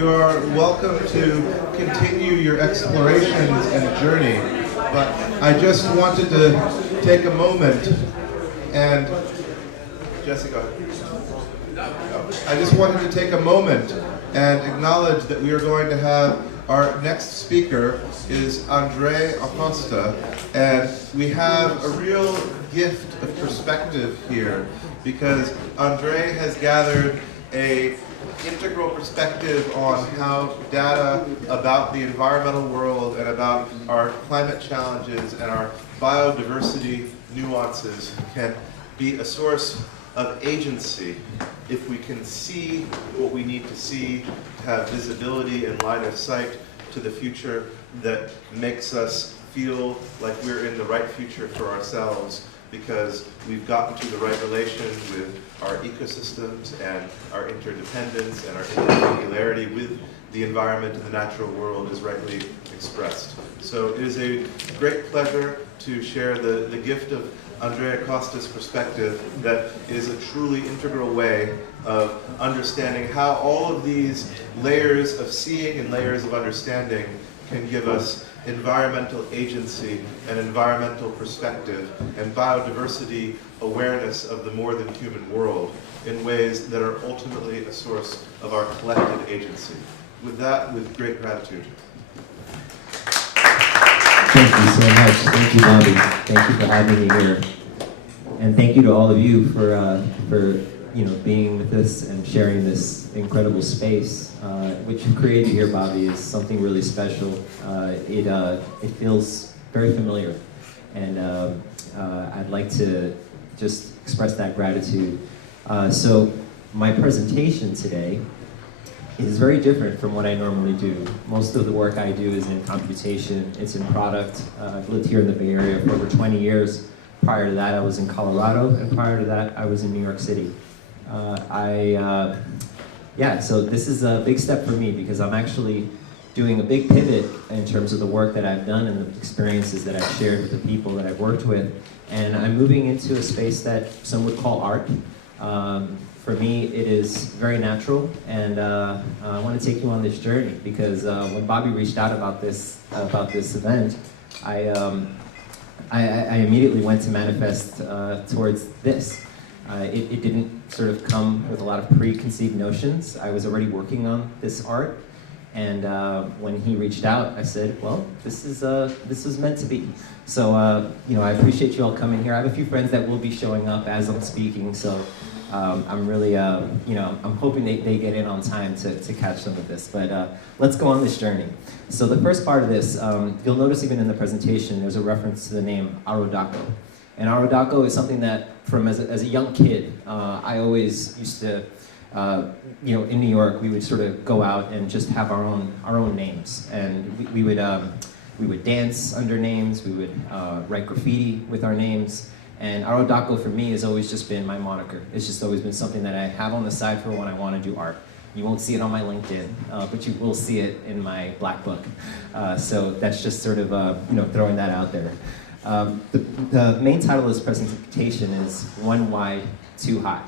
you're welcome to continue your explorations and journey, but I just wanted to take a moment and, Jessica, I just wanted to take a moment and acknowledge that we are going to have our next speaker is Acosta, and we have a real gift of perspective here because Andre has gathered a integral perspective on how data about the environmental world and about our climate challenges and our biodiversity nuances can be a source of agency if we can see what we need to see to have visibility and line of sight to the future that makes us feel like we're in the right future for ourselves because we've gotten to the right relation with our ecosystems and our interdependence and our interconnectarity with the environment and the natural world is rightly expressed. So it is a great pleasure to share the gift of Andre Acosta's perspective that is a truly integral way of understanding how all of these layers of seeing and layers of understanding can give us environmental agency and environmental perspective and biodiversity awareness of the more than human world in ways that are ultimately a source of our collective agency. With that, with great gratitude. Thank you so much. Thank you, Bobby. Thank you for having me here. And thank you to all of you for being with us and sharing this incredible space. What you created here, Bobby, is something really special. It feels very familiar, and I'd like to just express that gratitude. So my presentation today is very different from what I normally do. Most of the work I do is in computation, it's in product. I've lived here in the Bay Area for over 20 years. Prior to that, I was in Colorado, and prior to that, I was in New York City. So this is a big step for me because I'm actually doing a big pivot in terms of the work that I've done and the experiences that I've shared with the people that I've worked with. And I'm moving into a space that some would call art. For me, it is very natural, and I want to take you on this journey because when Bobby reached out about this event, I immediately went to manifest towards this. It didn't sort of come with a lot of preconceived notions. I was already working on this art, and when he reached out, I said, well, this was meant to be. So, I appreciate you all coming here. I have a few friends that will be showing up as I'm speaking, so I'm really, I'm hoping they get in on time to catch some of this. But let's go on this journey. So the first part of this, you'll notice even in the presentation, there's a reference to the name Arodako. And Arodako is something that, as a young kid, I always used to, in New York, we would sort of go out and just have our own names, and we would dance under names, we would write graffiti with our names, and Arodako for me has always just been my moniker. It's just always been something that I have on the side for when I want to do art. You won't see it on my LinkedIn, but you will see it in my black book. So that's just sort of throwing that out there. The main title of this presentation is One Wide, Two High.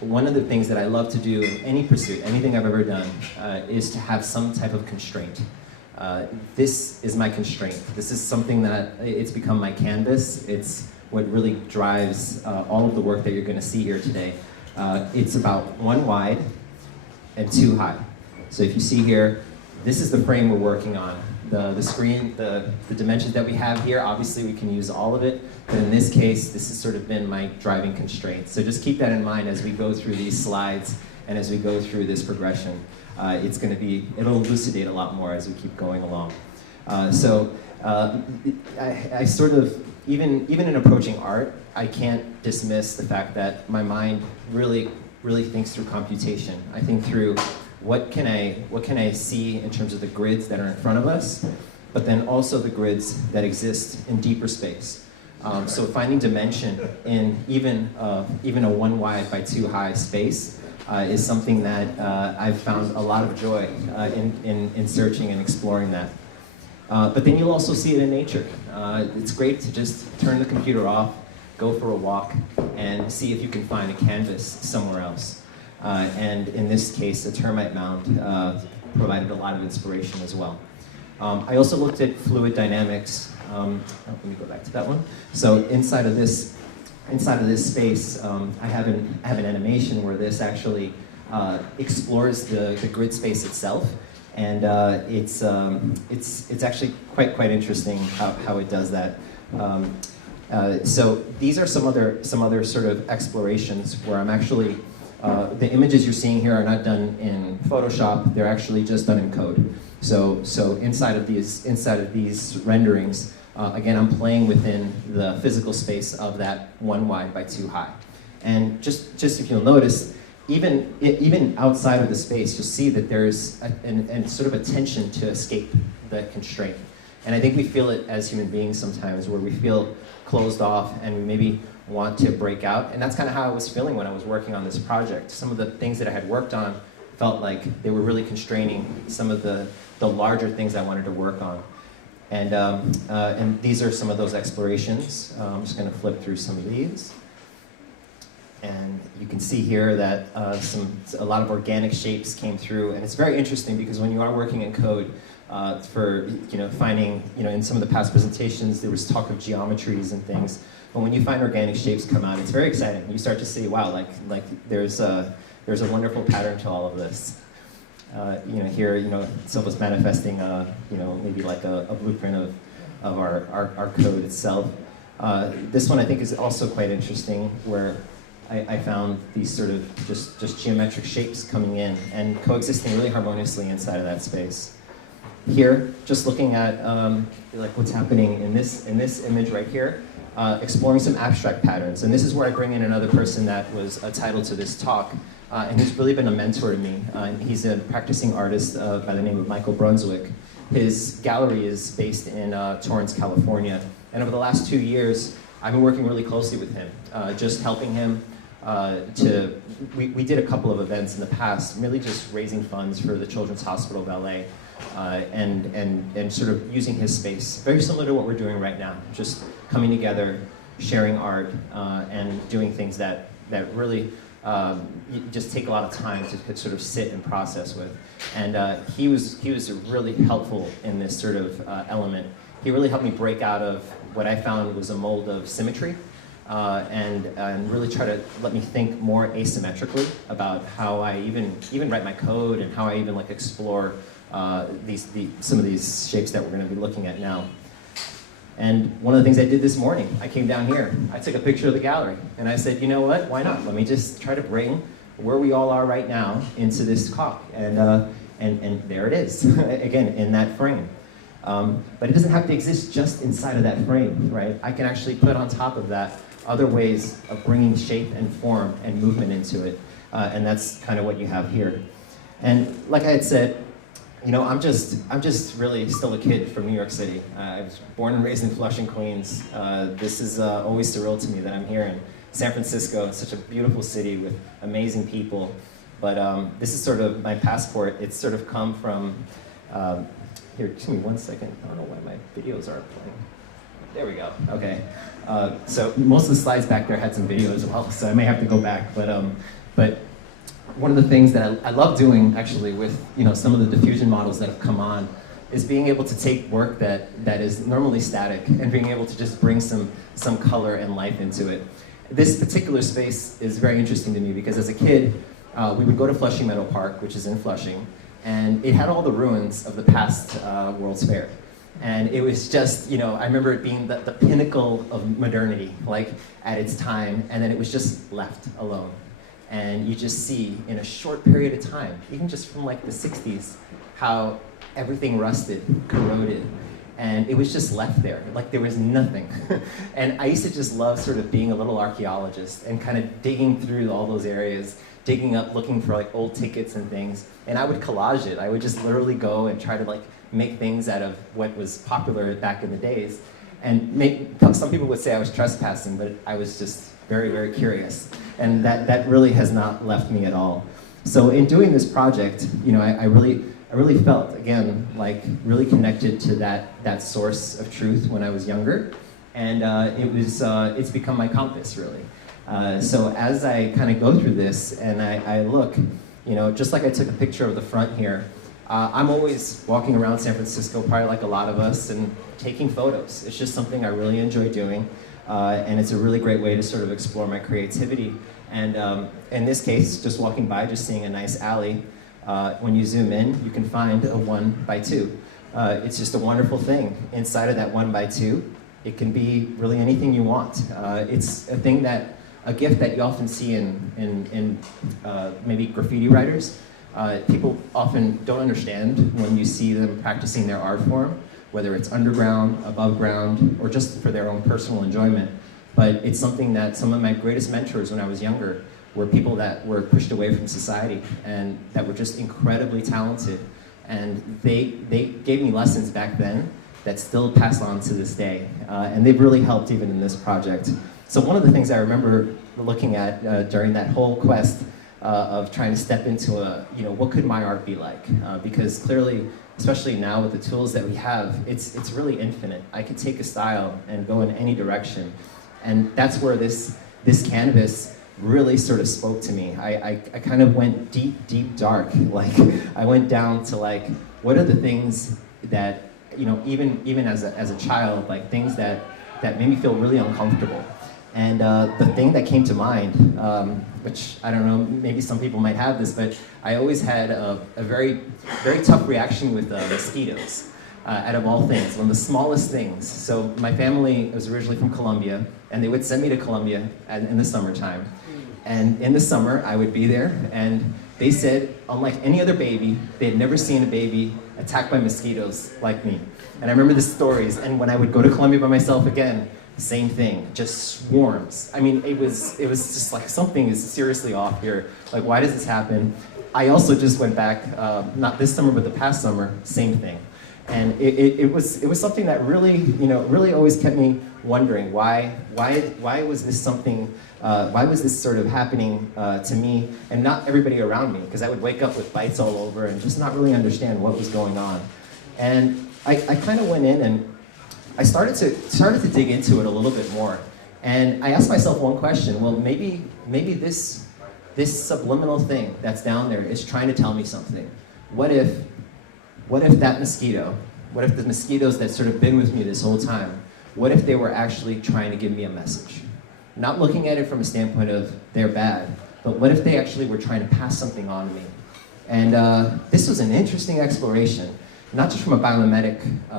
One of the things that I love to do in any pursuit, anything I've ever done, is to have some type of constraint. This is my constraint. This is something that it's become my canvas. It's what really drives all of the work that you're going to see here today. It's about one wide and two high. So if you see here, this is the frame we're working on. The screen, the dimensions that we have here, obviously we can use all of it, but in this case, this has sort of been my driving constraint. So just keep that in mind as we go through these slides and as we go through this progression. It'll elucidate a lot more as we keep going along. I sort of, even in approaching art, I can't dismiss the fact that my mind really thinks through computation. I think through what can I see in terms of the grids that are in front of us, but then also the grids that exist in deeper space. So finding dimension in even a one wide by two high space is something that I've found a lot of joy in searching and exploring that. But then you'll also see it in nature. It's great to just turn the computer off, go for a walk, and see if you can find a canvas somewhere else. And in this case, a termite mound provided a lot of inspiration as well. I also looked at fluid dynamics. Let me go back to that one. So inside of this space, I have an animation where this actually explores the grid space itself, and it's actually quite interesting how it does that. So these are some other sort of explorations where I'm actually the images you're seeing here are not done in Photoshop; they're actually just done in code. So inside of these renderings, again, I'm playing within the physical space of that 1 wide by 2 high. And just if you'll notice, even outside of the space, you'll see that there's a sort of a tension to escape the constraint. And I think we feel it as human beings sometimes, where we feel closed off and we maybe want to break out. And that's kind of how I was feeling when I was working on this project. Some of the things that I had worked on felt like they were really constraining some of the larger things I wanted to work on. And these are some of those explorations. I'm just going to flip through some of these. And you can see here that a lot of organic shapes came through. And it's very interesting because when you are working in code, for finding, in some of the past presentations, there was talk of geometries and things. But when you find organic shapes come out, it's very exciting. You start to see, wow, like there's a wonderful pattern to all of this. Here, Silva's manifesting, maybe like a blueprint of our code itself. This one I think is also quite interesting, where I found these sort of just geometric shapes coming in and coexisting really harmoniously inside of that space. Here, just looking at like what's happening in this image right here, exploring some abstract patterns. And this is where I bring in another person that was a title to this talk, and who's really been a mentor to me. He's a practicing artist by the name of Arodako Brunswick. His gallery is based in Torrance, California. And over the last 2 years, I've been working really closely with him, just helping him we did a couple of events in the past, really just raising funds for the Children's Hospital Ballet, and sort of using his space, very similar to what we're doing right now, just coming together, sharing art, and doing things that really just take a lot of time to sort of sit and process with. And he was really helpful in this sort of element. He really helped me break out of what I found was a mold of symmetry, and really try to let me think more asymmetrically about how I even write my code and how I even like explore some of these shapes that we're going to be looking at now. And one of the things I did this morning, I came down here, I took a picture of the gallery, and I said, you know what, why not? Let me just try to bring where we all are right now into this talk. And there it is, again, in that frame. But it doesn't have to exist just inside of that frame, right? I can actually put on top of that other ways of bringing shape and form and movement into it. And that's kind of what you have here. And like I had said, I'm just really still a kid from New York City. I was born and raised in Flushing, Queens. This is always surreal to me that I'm here in San Francisco. It's such a beautiful city with amazing people. But this is sort of my passport. It's sort of come from, here, give me 1 second. I don't know why my videos aren't playing. There we go, okay. So most of the slides back there had some video as well, so I may have to go back. But one of the things that I love doing, actually, with some of the diffusion models that have come on, is being able to take work that is normally static and being able to just bring some color and life into it. This particular space is very interesting to me because as a kid, we would go to Flushing Meadow Park, which is in Flushing, and it had all the ruins of the past World's Fair. And it was just, I remember it being the pinnacle of modernity, like at its time, and then it was just left alone. And you just see in a short period of time, even just from like the 60s, how everything rusted, corroded, and it was just left there, like there was nothing. And I used to just love sort of being a little archaeologist and kind of digging through all those areas, digging up, looking for like old tickets and things, and I would collage it. I would just literally go and try to like make things out of what was popular back in the days. And some people would say I was trespassing, but I was just very, very curious. And that really has not left me at all. So in doing this project, I really felt, again, like really connected to that source of truth when I was younger. And it's become my compass, really. So as I kind of go through this and I look, just like I took a picture of the front here, I'm always walking around San Francisco, probably like a lot of us, and taking photos. It's just something I really enjoy doing, and it's a really great way to sort of explore my creativity. And in this case, just walking by, just seeing a nice alley, when you zoom in, you can find a 1x2. It's just a wonderful thing. Inside of that 1x2, it can be really anything you want. It's a gift that you often see in maybe graffiti writers. People often don't understand when you see them practicing their art form, whether it's underground, above ground, or just for their own personal enjoyment. But it's something that some of my greatest mentors when I was younger were people that were pushed away from society and that were just incredibly talented. And they gave me lessons back then that still pass on to this day. And they've really helped even in this project. So one of the things I remember looking at during that whole quest of trying to step into what could my art be like? Because clearly, especially now with the tools that we have, it's really infinite. I could take a style and go in any direction. And that's where this canvas really sort of spoke to me. I kind of went deep dark. Like, I went down to like, what are the things that, even as a child, like things that made me feel really uncomfortable. And the thing that came to mind, which I don't know, maybe some people might have this, but I always had a very, very tough reaction with mosquitoes, out of all things, one of the smallest things. So my family was originally from Colombia, and they would send me to Colombia in the summertime. And in the summer, I would be there, and they said, unlike any other baby, they had never seen a baby attacked by mosquitoes like me. And I remember the stories, and when I would go to Colombia by myself again, same thing, just swarms. I mean, it was just like something is seriously off here. Like, why does this happen? I also just went back, not this summer, but the past summer, same thing. And it was something that really, really always kept me wondering why was this something, why was this sort of happening to me and not everybody around me? Because I would wake up with bites all over and just not really understand what was going on. And I kind of went in and I started to dig into it a little bit more, and I asked myself one question. Well, maybe this subliminal thing that's down there is trying to tell me something. What if that mosquito? What if the mosquitoes that sort of been with me this whole time? What if they were actually trying to give me a message? Not looking at it from a standpoint of they're bad, but what if they actually were trying to pass something on to me? And this was an interesting exploration. Not just from a biomimetic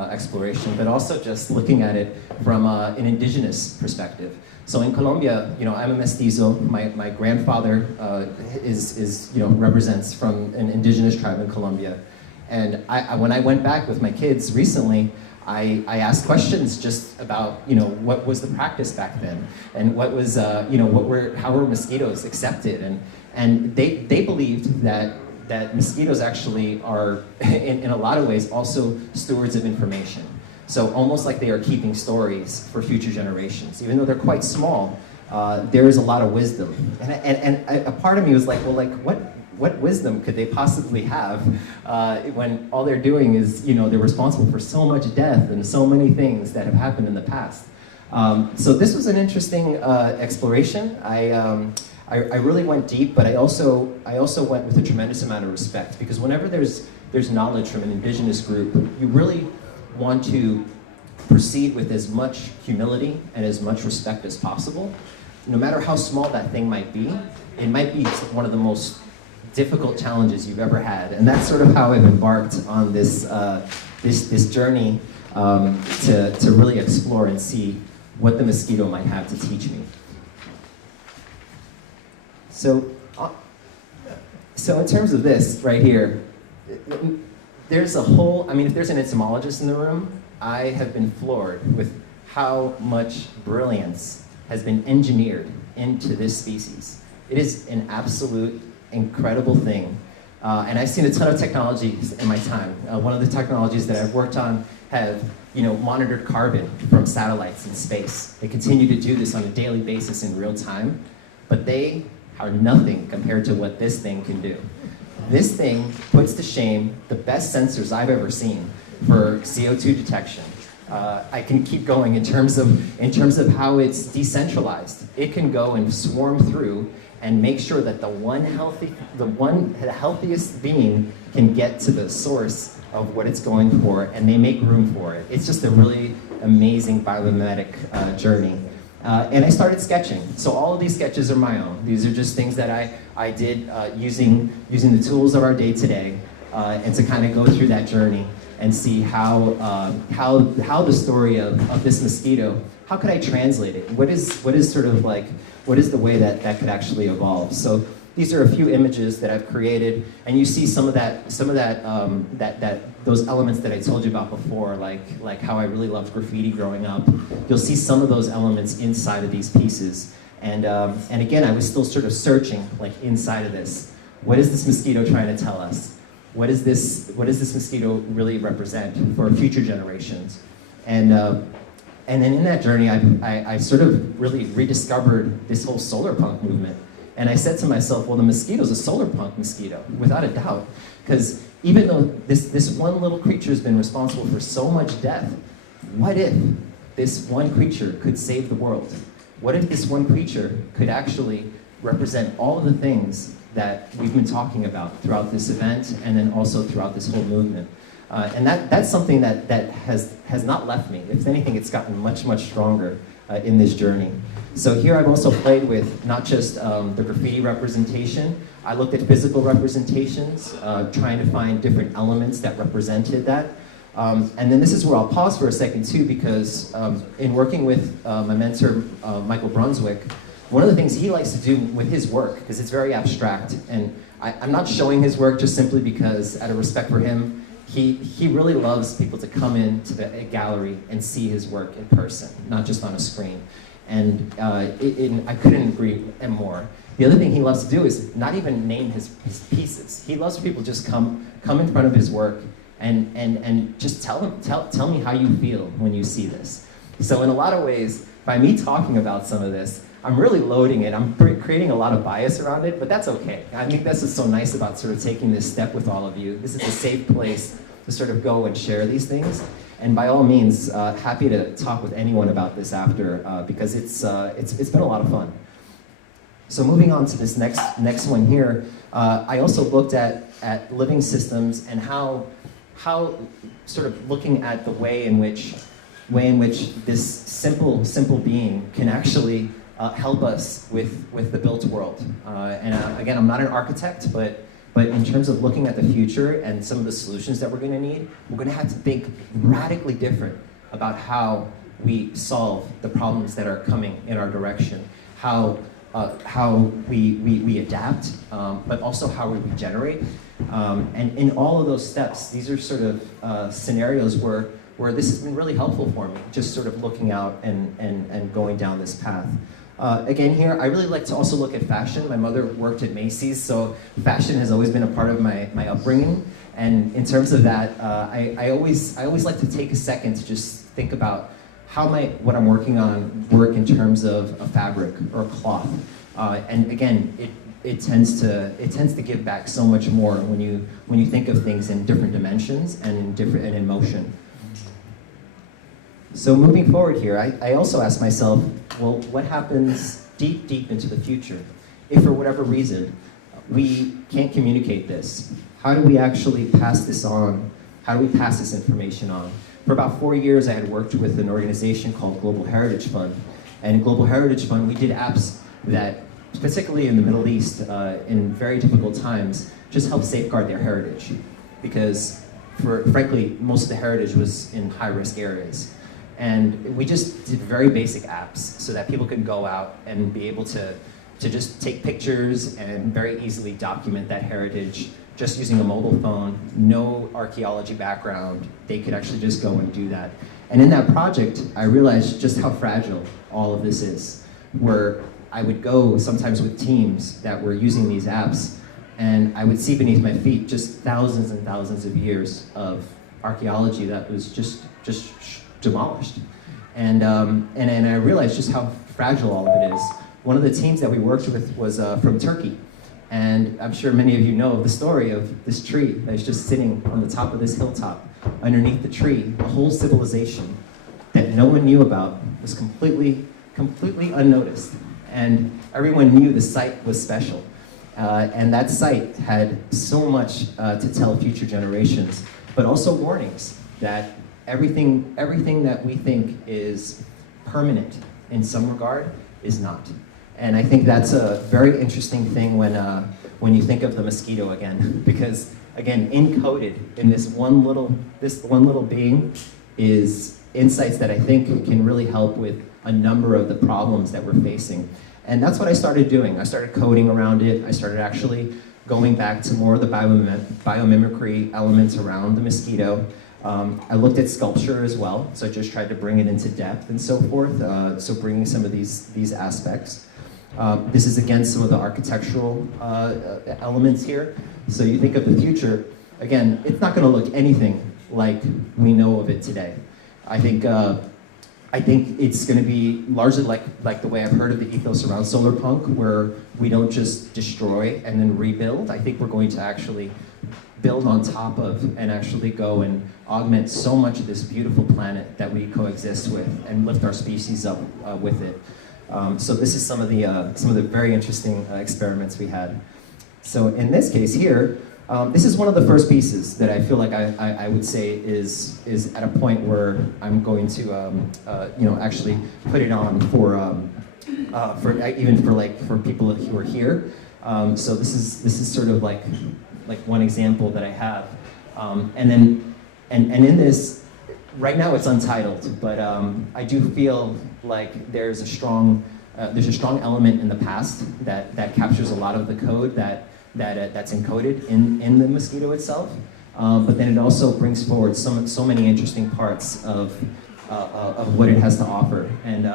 exploration, but also just looking at it from an indigenous perspective. So in Colombia, I'm a mestizo. My grandfather represents from an indigenous tribe in Colombia. And when I went back with my kids recently, I asked questions just about, what was the practice back then, and what was, how were mosquitoes accepted, and they believed that mosquitoes actually are, in a lot of ways, also stewards of information. So almost like they are keeping stories for future generations. Even though they're quite small, there is a lot of wisdom. And a part of me was like, well, like, what wisdom could they possibly have when all they're doing is, they're responsible for so much death and so many things that have happened in the past. So this was an interesting exploration. I really went deep, but I also went with a tremendous amount of respect, because whenever there's knowledge from an indigenous group, you really want to proceed with as much humility and as much respect as possible. No matter how small that thing might be, it might be one of the most difficult challenges you've ever had, and that's sort of how I've embarked on this this journey to really explore and see what the mosquito might have to teach me. So in terms of this right here, there's a whole, if there's an entomologist in the room, I have been floored with how much brilliance has been engineered into this species. It is an absolute incredible thing. And I've seen a ton of technologies in my time. One of the technologies that I've worked on have monitored carbon from satellites in space. They continue to do this on a daily basis in real time, but they are nothing compared to what this thing can do. This thing puts to shame the best sensors I've ever seen for CO2 detection. I can keep going in terms of how it's decentralized. It can go and swarm through and make sure that the healthiest being can get to the source of what it's going for, and they make room for it. It's just a really amazing biomimetic journey. And I started sketching. So all of these sketches are my own. These are just things that I did using the tools of our day-to-day, and to kind of go through that journey and see how the story of this mosquito, how could I translate it? What is sort of like, what is the way that could actually evolve? So these are a few images that I've created, and you see some of those elements that I told you about before, like how I really loved graffiti growing up. You'll see some of those elements inside of these pieces, and again, I was still sort of searching, like, inside of this. What is this mosquito trying to tell us? What does this mosquito really represent for future generations? And then in that journey, I sort of really rediscovered this whole solar punk movement. And I said to myself, well, the mosquito's a solar punk mosquito, without a doubt. Because even though this one little creature has been responsible for so much death, what if this one creature could save the world? What if this one creature could actually represent all of the things that we've been talking about throughout this event, and then also throughout this whole movement? And that's something that has not left me. If anything, it's gotten much, much stronger in this journey. So here I've also played with not just the graffiti representation. I looked at physical representations, trying to find different elements that represented that. And then this is where I'll pause for a second too, because in working with my mentor, Michael Brunswick, one of the things he likes to do with his work, because it's very abstract, and I'm not showing his work just simply because, out of respect for him, he really loves people to come into the gallery and see his work in person, not just on a screen. And I couldn't agree more. The other thing he loves to do is not even name his pieces. He loves for people to just come in front of his work and just tell me how you feel when you see this. So in a lot of ways, by me talking about some of this, I'm really loading it. I'm creating a lot of bias around it, but that's okay. I think that's what's so nice about sort of taking this step with all of you. This is a safe place to sort of go and share these things. And by all means, happy to talk with anyone about this after, because it's been a lot of fun. So moving on to this next one here, I also looked at living systems and how sort of looking at the way in which this simple being can actually help us with the built world. Again, I'm not an architect, but in terms of looking at the future and some of the solutions that we're going to need, we're going to have to think radically different about how we solve the problems that are coming in our direction, how we adapt, but also how we regenerate. And in all of those steps, these are sort of scenarios where this has been really helpful for me, just sort of looking out and going down this path. Again here, I really like to also look at fashion. My mother worked at Macy's, so fashion has always been a part of my upbringing. And in terms of that, I always like to take a second to just think about how might what I'm working on work in terms of a fabric or a cloth. And again, it tends to give back so much more when you think of things in different dimensions and in motion. So moving forward here, I also asked myself, well, what happens deep into the future? If for whatever reason we can't communicate this, how do we actually pass this on? How do we pass this information on? For about 4 years, I had worked with an organization called Global Heritage Fund. And Global Heritage Fund, we did apps that, particularly in the Middle East, in very difficult times, just help safeguard their heritage. Because, frankly, most of the heritage was in high-risk areas. And we just did very basic apps so that people could go out and be able to just take pictures and very easily document that heritage just using a mobile phone, no archaeology background. They could actually just go and do that. And in that project, I realized just how fragile all of this is, where I would go sometimes with teams that were using these apps, and I would see beneath my feet just thousands and thousands of years of archaeology that was just demolished. And I realized just how fragile all of it is. One of the teams that we worked with was from Turkey. And I'm sure many of you know the story of this tree that's just sitting on the top of this hilltop. Underneath the tree, a whole civilization that no one knew about was completely unnoticed. And everyone knew the site was special. And that site had so much to tell future generations, but also warnings that everything that we think is permanent in some regard is not. And I think that's a very interesting thing when you think of the mosquito again, because again, encoded in this one little being is insights that I think can really help with a number of the problems that we're facing. And that's what I started doing. I started coding around it. I started actually going back to more of the biomimicry elements around the mosquito. I looked at sculpture as well, so I just tried to bring it into depth and so forth, so bringing some of these aspects. This is again some of the architectural elements here. So you think of the future, again, it's not going to look anything like we know of it today. I think it's going to be largely like the way I've heard of the ethos around solar punk, where we don't just destroy and then rebuild. I think we're going to actually build on top of and actually go and augment so much of this beautiful planet that we coexist with and lift our species up with it. So this is some of the very interesting experiments we had. So in this case here, this is one of the first pieces that I feel like I would say is at a point where I'm going to actually put it on for people who are here. So this is sort of like one example that I have, and in this. Right now it's untitled, but I do feel like there's a strong element in the past that captures a lot of the code that's encoded in the mosquito itself. But then it also brings forward so many interesting parts of what it has to offer, and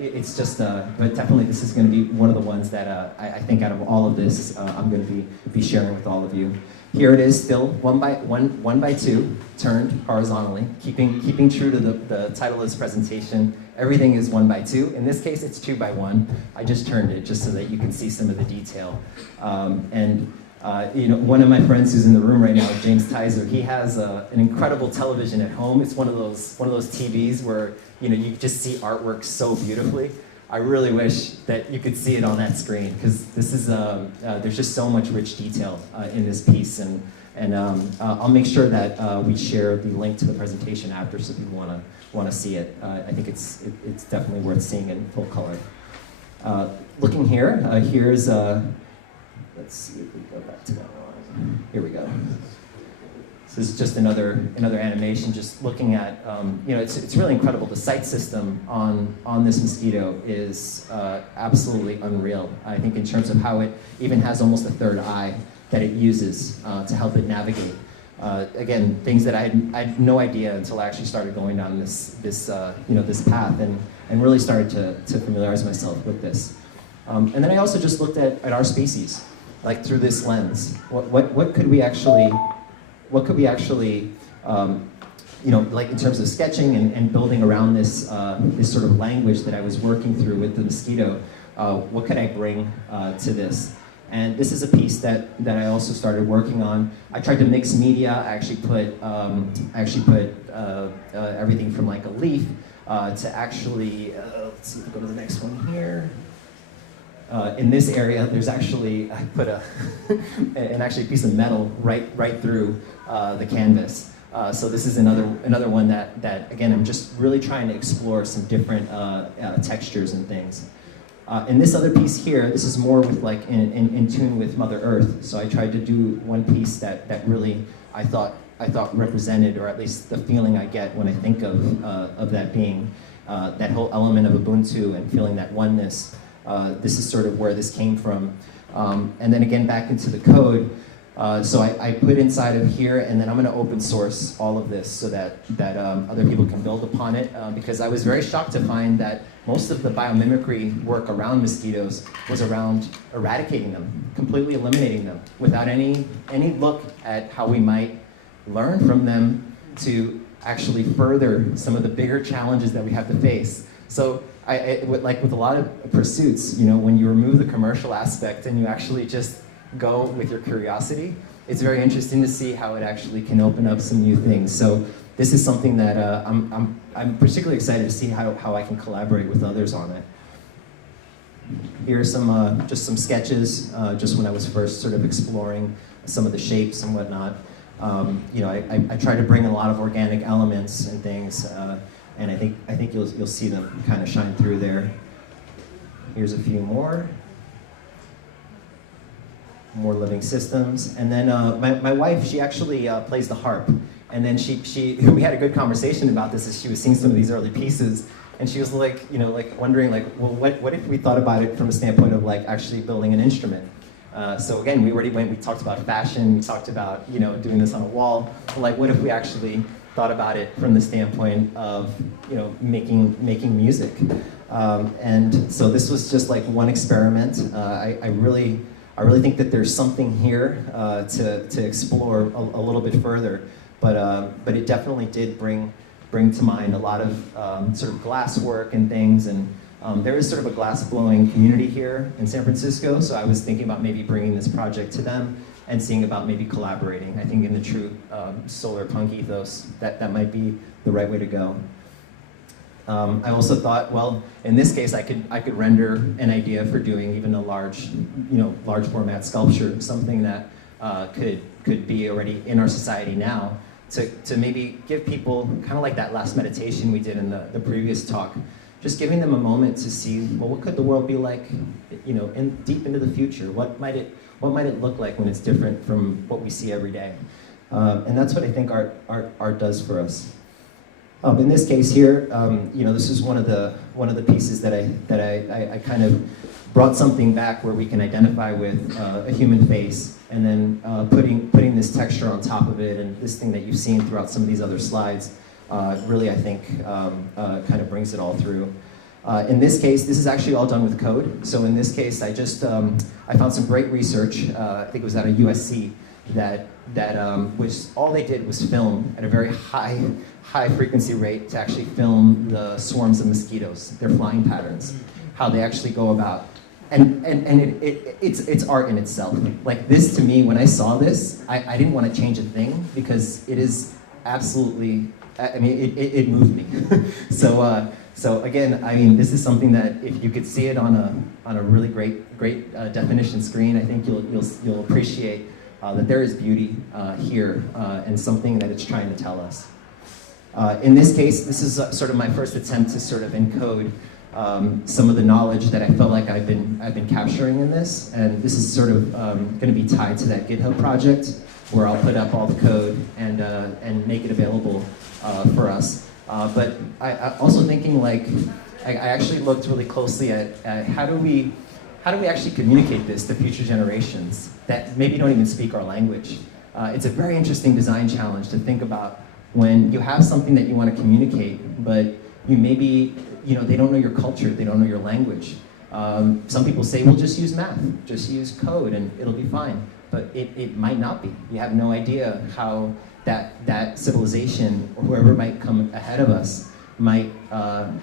it's just. But definitely, this is going to be one of the ones that I think out of all of this, I'm going to be sharing with all of you. Here it is, still one by two, turned horizontally, keeping true to the title of this presentation. Everything is 1 by 2. In this case, it's 2 by 1. I just turned it just so that you can see some of the detail. One of my friends who's in the room right now, James Tizer, he has an incredible television at home. It's one of those TVs where you just see artwork so beautifully. I really wish that you could see it on that screen, because this is there's just so much rich detail in this piece, and I'll make sure that we share the link to the presentation after, so if you want to see it. I think it's definitely worth seeing in full color. Looking here, here's let's see if we go back to that one. Here we go. This is just another animation, just looking at, it's really incredible. The sight system on this mosquito is absolutely unreal. I think in terms of how it even has almost a third eye that it uses to help it navigate. Again, things that I had no idea until I actually started going down this path and really started to familiarize myself with this. And then I also just looked at our species, like through this lens. What could we actually like in terms of sketching and building around this sort of language that I was working through with the mosquito, what could I bring to this? And this is a piece that I also started working on. I tried to mix media. I actually put everything from like a leaf to actually, let's see if we go to the next one here. In this area, there's actually, I put an piece of metal right through the canvas. So this is another one that again, I'm just really trying to explore some different textures and things. In this other piece here, this is more with like in tune with Mother Earth. So I tried to do one piece that really I thought represented, or at least the feeling I get when I think of that being, that whole element of Ubuntu and feeling that oneness. This is sort of where this came from. And then again, back into the code. So I put inside of here, and then I'm going to open source all of this so that other people can build upon it. Because I was very shocked to find that most of the biomimicry work around mosquitoes was around eradicating them, completely eliminating them, without any look at how we might learn from them to actually further some of the bigger challenges that we have to face. So with a lot of pursuits, when you remove the commercial aspect and you actually just go with your curiosity, it's very interesting to see how it actually can open up some new things. So this is something that I'm particularly excited to see how I can collaborate with others on it. Here are some just some sketches, just when I was first sort of exploring some of the shapes and whatnot. You know, I try to bring a lot of organic elements and things, and I think you'll see them kind of shine through there. Here's a few more living systems, and then my wife, she actually plays the harp, and then we had a good conversation about this as she was seeing some of these early pieces. And she was like, you know, like wondering, like, well, what if we thought about it from a standpoint of like actually building an instrument? So again, we talked about fashion, we talked about, you know, doing this on a wall. Like, what if we actually thought about it from the standpoint of, you know, making music? And so this was just like one experiment. I really think that there's something here to explore a little bit further. But it definitely did bring to mind a lot of sort of glass work and things, and there is sort of a glass blowing community here in San Francisco, so I was thinking about maybe bringing this project to them and seeing about maybe collaborating. I think in the true solar punk ethos, that might be the right way to go. I also thought, well, in this case, I could render an idea for doing even a large format sculpture, something that could be already in our society now. To maybe give people, kind of like that last meditation we did in the previous talk, just giving them a moment to see, well, what could the world be like, you know, deep into the future? What might it look like when it's different from what we see every day? And that's what I think art does for us. In this case here, you know, this is one of the pieces that I kind of brought something back where we can identify with a human face, and then putting this texture on top of it, and this thing that you've seen throughout some of these other slides, really, I think, kind of brings it all through. In this case, this is actually all done with code. So in this case, I found some great research, I think it was out of USC, that which all they did was film at a very high frequency rate to actually film the swarms of mosquitoes, their flying patterns, how they actually go about. And it's art in itself. Like this, to me, when I saw this, I didn't want to change a thing, because it is absolutely, I mean, it moved me. So again, I mean, this is something that if you could see it on a really great definition screen, I think you'll appreciate that there is beauty here, and something that it's trying to tell us. In this case, this is sort of my first attempt to sort of encode some of the knowledge that I felt like I've been capturing in this, and this is sort of going to be tied to that GitHub project, where I'll put up all the code and make it available for us. But I also thinking, like, I actually looked really closely at how do we actually communicate this to future generations that maybe don't even speak our language. It's a very interesting design challenge to think about when you have something that you want to communicate, but you maybe, you know, they don't know your culture, they don't know your language. Some people say, well, just use math, just use code, and it'll be fine. But it might not be. You have no idea how that civilization, or whoever might come ahead of us, might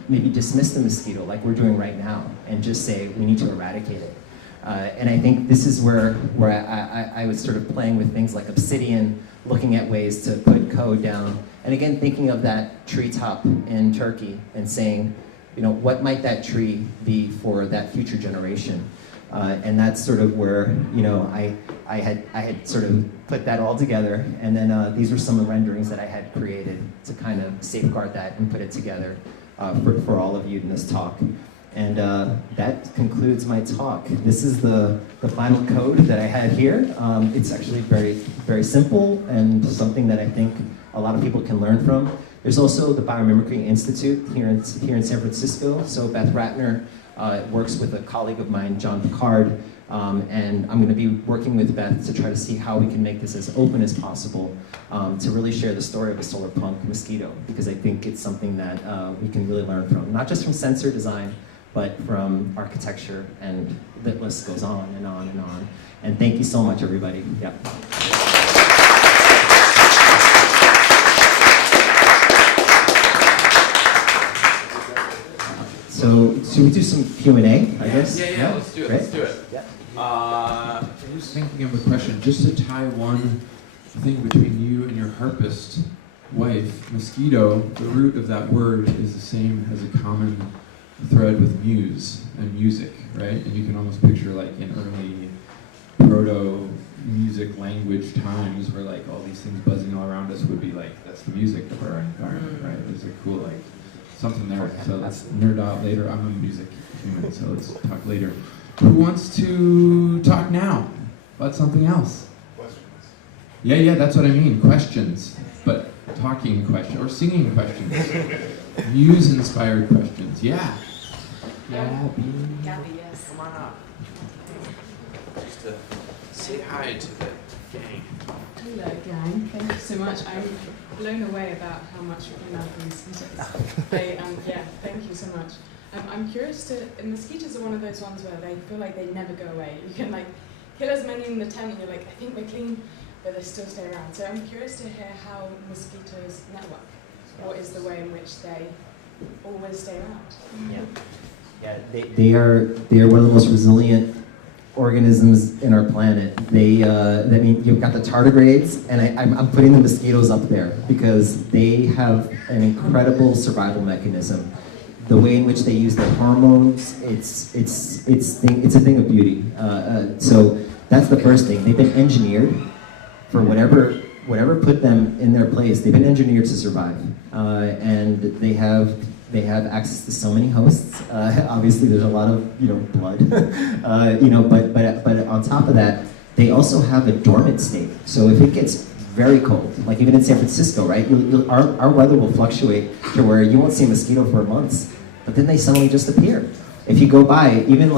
maybe dismiss the mosquito like we're doing right now, and just say, we need to eradicate it. And I think this is where I was sort of playing with things like Obsidian, looking at ways to put code down. And again, thinking of that treetop in Turkey and saying, you know, what might that tree be for that future generation? And that's sort of where, you know, I had sort of put that all together. And then these were some of the renderings that I had created to kind of safeguard that and put it together for all of you in this talk. And that concludes my talk. This is the final code that I had here. It's actually very, very simple, and something that I think a lot of people can learn from. There's also the Biomimicry Institute here in San Francisco. So Beth Ratner works with a colleague of mine, John Picard, and I'm going to be working with Beth to try to see how we can make this as open as possible to really share the story of a solar punk mosquito, because I think it's something that we can really learn from, not just from sensor design, but from architecture, and the list goes on and on and on. And thank you so much, everybody. Yeah. So, should we do some Q&A, I guess? Yeah, let's do it. Great. Let's do it. Yeah. I was thinking of a question, just to tie one thing between you and your harpist wife, mosquito. The root of that word is the same, has a common thread with muse and music, right? And you can almost picture like in early proto-music language times where like all these things buzzing all around us would be like, that's the music of our environment, right? There's a cool like something there. So let's nerd out later. I'm a music human, so let's talk later. Who wants to talk now about something else? Questions. Yeah, that's what I mean. Questions, but talking questions or singing questions. Muse-inspired questions. Yeah. Gabby, yes. Come on up. Just to say hi to the gang. Hello, gang. Thank you so much. I'm blown away about how much you love the mosquitoes. Yeah, thank you so much. I'm curious to, and mosquitoes are one of those ones where they feel like they never go away. You can like kill as many in the tent and you're like, I think we're clean, but they still stay around. So I'm curious to hear how mosquitoes network. What is the way in which they always stay around? Yeah, they are one of the most resilient organisms in our planet. I mean, you've got the tardigrades, and I'm putting the mosquitoes up there because they have an incredible survival mechanism. The way in which they use their hormones, it's a thing of beauty. So that's the first thing. They've been engineered for whatever put them in their place. They've been engineered to survive, and they have access to so many hosts. Obviously, there's a lot of blood, but on top of that, they also have a dormant state. So if it gets very cold, like even in San Francisco, right? Our weather will fluctuate to where you won't see a mosquito for months, but then they suddenly just appear. If you go by, even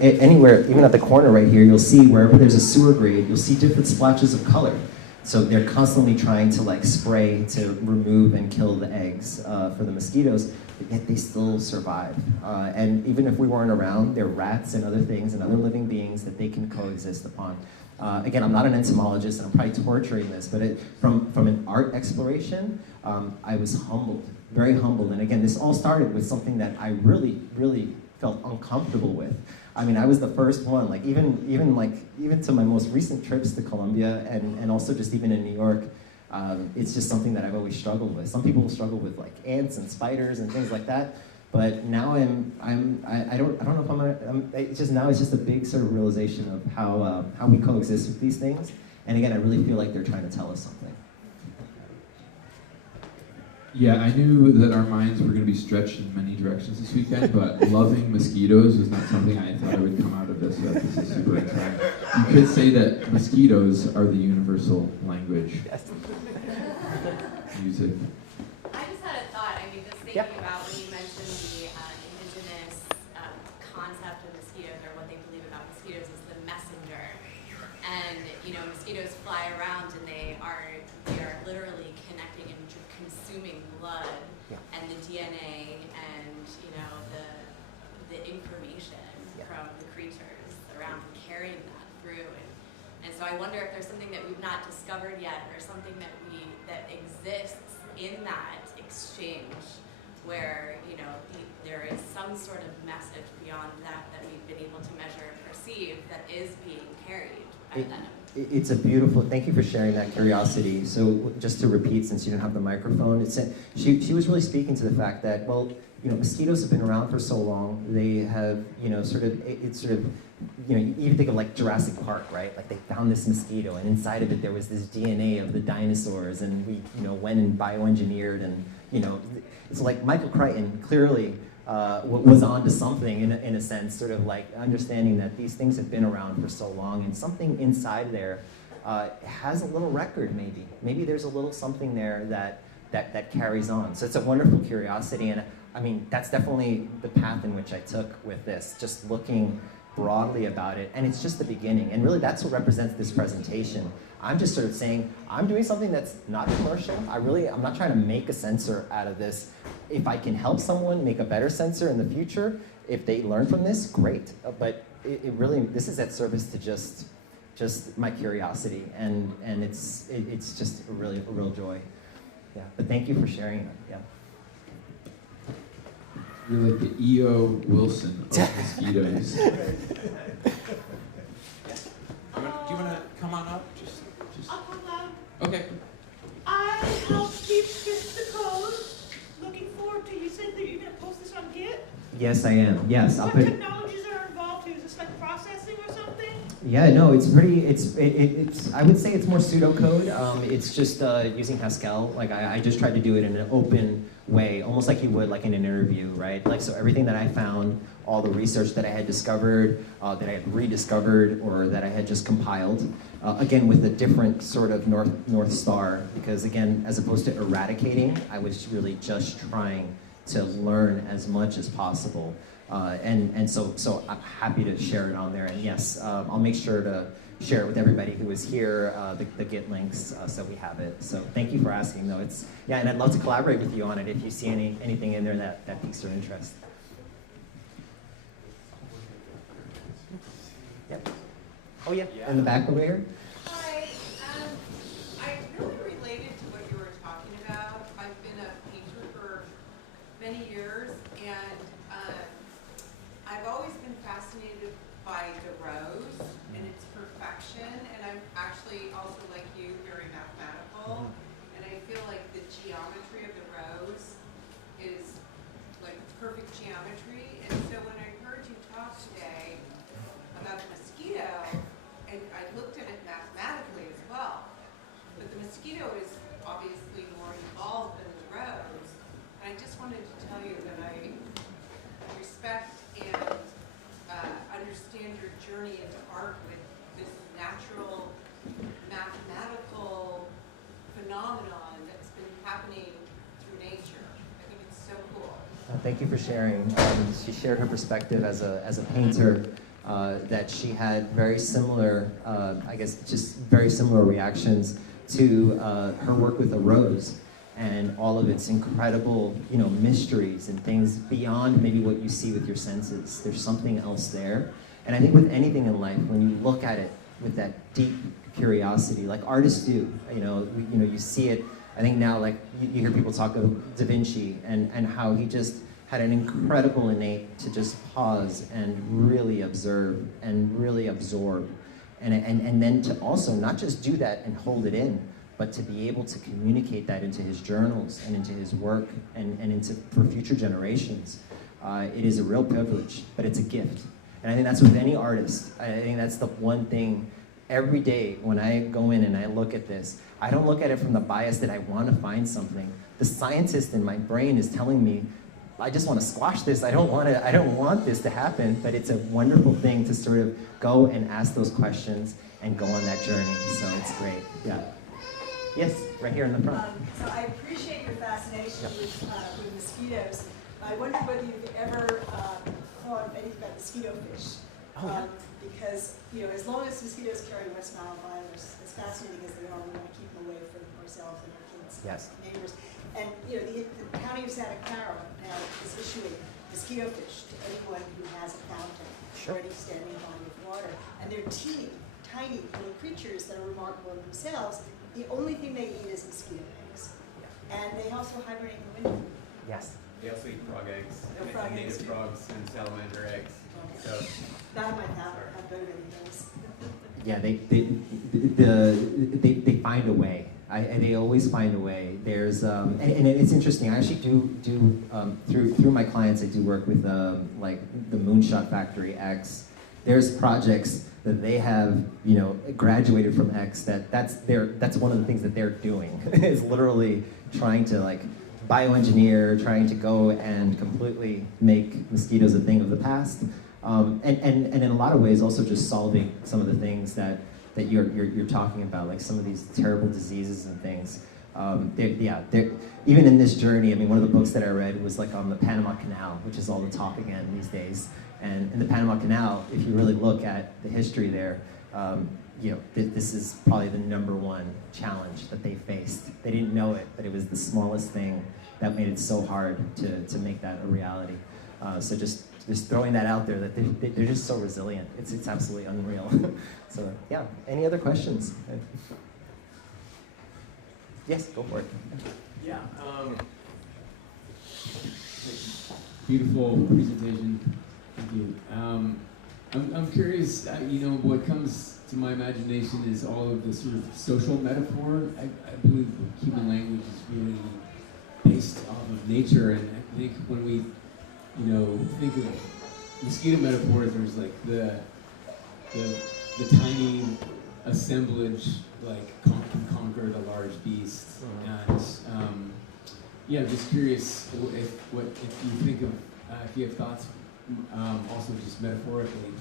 anywhere, even at the corner right here, you'll see wherever there's a sewer grate, you'll see different splotches of color. So they're constantly trying to like spray to remove and kill the eggs for the mosquitoes, but yet they still survive. And even if we weren't around, there are rats and other things and other living beings that they can coexist upon. Again, I'm not an entomologist and I'm probably torturing this, but from an art exploration, I was humbled, very humbled. And again, this all started with something that I really, really felt uncomfortable with. I mean, I was the first one, like even to my most recent trips to Colombia and also just even in New York, it's just something that I've always struggled with. Some people struggle with like ants and spiders and things like that, but now I don't know if it's just a big sort of realization of how we coexist with these things. And again, I really feel like they're trying to tell us something. Yeah, I knew that our minds were going to be stretched in many directions this weekend, but loving mosquitoes was not something I thought I would come out of this with. This is super exciting. You could say that mosquitoes are the universal language. Yes. Music. I just had a thought. I mean, just thinking about when you mentioned the indigenous concept of mosquitoes, or what they believe about mosquitoes is the messenger. And mosquitoes fly around, and they are literally connecting and consuming blood and the DNA and the information from the creatures around, carrying that through. And so I wonder if there's something that we've not discovered yet, or something that exists in that exchange, where there is some sort of message beyond that we've been able to measure and perceive that is being carried by them. It's a beautiful, thank you for sharing that curiosity. So just to repeat, since you didn't have the microphone, she was really speaking to the fact that, mosquitoes have been around for so long. They have, you even think of like Jurassic Park, right? Like they found this mosquito and inside of it there was this DNA of the dinosaurs, and we, went and bioengineered, and, it's like Michael Crichton clearly was on to something in a sense, sort of like understanding that these things have been around for so long, and something inside there has a little record, maybe. Maybe there's a little something there that carries on. So it's a wonderful curiosity, and I mean, that's definitely the path in which I took with this, just looking broadly about it, and it's just the beginning, and really that's what represents this presentation. I'm just sort of saying, I'm doing something that's not commercial. I'm not trying to make a sensor out of this. If I can help someone make a better sensor in the future, if they learn from this, great. But it really, this is at service to just my curiosity, and it's just a real joy. Yeah, but thank you for sharing that. Yeah. You're like the E.O. Wilson of mosquitoes. Do you want to come on up? Just... I'll come out. Okay. I help keep Fix the Code. Looking forward to, you said that you're going to post this on Git? Yes, I am. Yes, I'll What put. technologies are involved here? Is this like processing or something? Yeah, no, it's pretty. It's. I would say it's more pseudocode. It's just using Haskell. Like I just tried to do it in an open way, almost like you would like in an interview, right? Like so, everything that I found, all the research that I had discovered, that I had rediscovered, or that I had just compiled, again with a different sort of north star. Because again, as opposed to eradicating, I was really just trying to learn as much as possible. And so I'm happy to share it on there. And yes, I'll make sure to share it with everybody who was here, the Git links, so we have it. So thank you for asking, though. And I'd love to collaborate with you on it if you see anything in there that piques your interest. Yep. Oh yeah, in the back over here. Hi, I really related to what you were talking about. I've been a painter for many years, and I've always been fascinated by the rose and its perfection, and I'm actually also, like you, very mathematical, and I feel like the geometry of the rose is like perfect geometry, and so when I heard you talk today about the mosquito, and I looked at it mathematically as well, but the mosquito is obviously more involved than the rose, and I just wanted to tell you that I respect and understand your journey into art with this natural, mathematical phenomenon that's been happening through nature. I think it's so cool. Thank you for sharing. She shared her perspective as a painter, that she had very similar, I guess, just very similar reactions to her work with a rose and all of its incredible, mysteries and things beyond maybe what you see with your senses. There's something else there. And I think with anything in life, when you look at it with that deep curiosity, like artists do, you see it. I think now, like you hear people talk of Da Vinci and how he just had an incredible innate to just pause and really observe and really absorb, and then to also not just do that and hold it in, but to be able to communicate that into his journals and into his work and into for future generations. It is a real privilege, but it's a gift. And I think that's with any artist. I think that's the one thing every day when I go in and I look at this, I don't look at it from the bias that I want to find something. The scientist in my brain is telling me, I just want to squash this. I don't want this to happen, but it's a wonderful thing to sort of go and ask those questions and go on that journey. So it's great. Yeah. Yes, right here in the front. So I appreciate your fascination with mosquitoes. I wonder whether you've ever thought anything about mosquito fish. Because, as long as mosquitoes carry West Nile virus, as fascinating as they are, we want to keep them away from ourselves and our kids, neighbors. And, the county of Santa Clara now is issuing mosquito fish to anyone who has a fountain or any standing body of water. And they're teeny, tiny little creatures that are remarkable in themselves. The only thing they eat is mosquito eggs. And they also hibernate in the winter. Yes. They also eat frog eggs, Frog eggs native too. frogs and salamander eggs. So, Not in my palate, I'm better than those. Yeah, they find a way. They always find a way. There's and it's interesting. I actually do through my clients. I do work with like the Moonshot Factory X. There's projects that they have graduated from X. That's one of the things that they're doing is literally trying to like bioengineer, trying to go and completely make mosquitoes a thing of the past. And in a lot of ways also just solving some of the things that you're talking about, like some of these terrible diseases and things. Even in this journey, I mean, one of the books that I read was like on the Panama Canal, which is all the talk again these days. And in the Panama Canal, if you really look at the history there, this is probably the #1 challenge that they faced. They didn't know it, but it was the smallest thing that made it so hard to make that a reality. So just throwing that out there, that they're just so resilient. It's absolutely unreal. So yeah, any other questions? Yes, go for it. Yeah. Beautiful presentation. Thank you. I'm curious. What comes to my imagination is all of the sort of social metaphor. I believe human language is really based off of nature, and I think when we think of mosquito metaphors. There's like the tiny assemblage can conquer the large beast, and I'm just curious if you think of if you have thoughts also just metaphorically.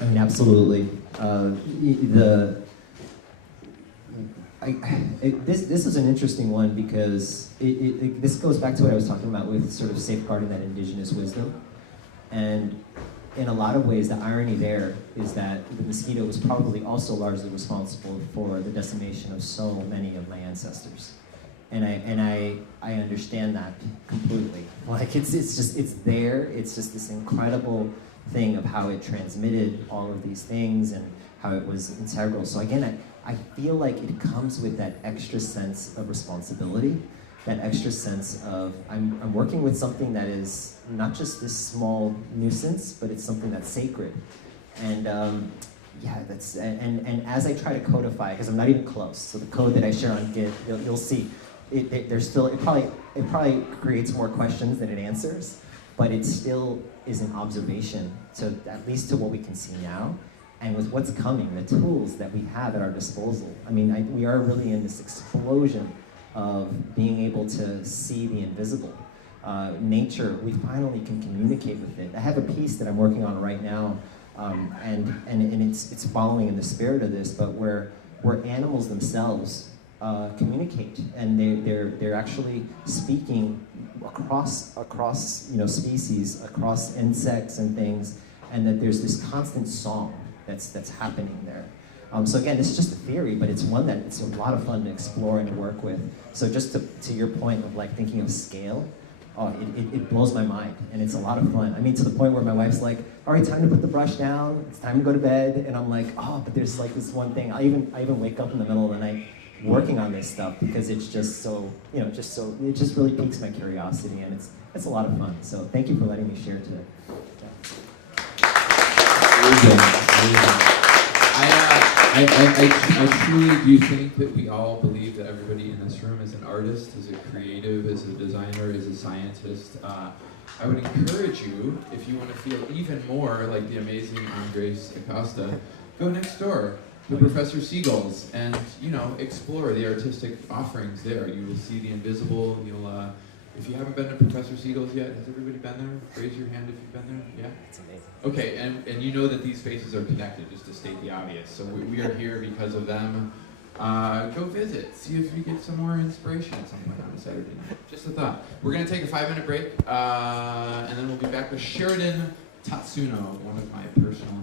I mean, absolutely. This is an interesting one because this goes back to what I was talking about with sort of safeguarding that indigenous wisdom. And in a lot of ways, the irony there is that the mosquito was probably also largely responsible for the decimation of so many of my ancestors. And I understand that completely. Like it's there. It's just this incredible thing of how it transmitted all of these things and how it was integral. So again, I feel like it comes with that extra sense of responsibility, that extra sense of I'm working with something that is not just this small nuisance, but it's something that's sacred. And that's and as I try to codify, because I'm not even close, so the code that I share on Git, you'll see, it probably creates more questions than it answers, but it still is an observation to at least to what we can see now. And with what's coming, the tools that we have at our disposal. I mean, we are really in this explosion of being able to see the invisible. Nature, we finally can communicate with it. I have a piece that I'm working on right now, and it's following in the spirit of this, but where animals themselves communicate, and they're actually speaking across species, across insects and things, and that there's this constant song that's happening there. So again, this is just a theory, but it's one that it's a lot of fun to explore and to work with. So just to your point of like thinking of scale, it blows my mind, and it's a lot of fun. I mean, to the point where my wife's like, all right, time to put the brush down, it's time to go to bed, and I'm like, but there's like this one thing. I even wake up in the middle of the night working on this stuff because it's just so, it just really piques my curiosity, and it's a lot of fun. So thank you for letting me share today. I truly do think that we all believe that everybody in this room is an artist, is a creative, is a designer, is a scientist. I would encourage you, if you want to feel even more like the amazing Andres Acosta, go next door to Professor Siegel's and explore the artistic offerings there. You will see the invisible. If you haven't been to Professor Siegel's yet, has everybody been there? Raise your hand if you've been there. Yeah? It's amazing. Okay, and you know that these spaces are connected, just to state the obvious. So we are here because of them. Go visit. See if you get some more inspiration at some point on Saturday night. Just a thought. We're going to take a 5-minute break, and then we'll be back with Sheridan Tatsuno, one of my personal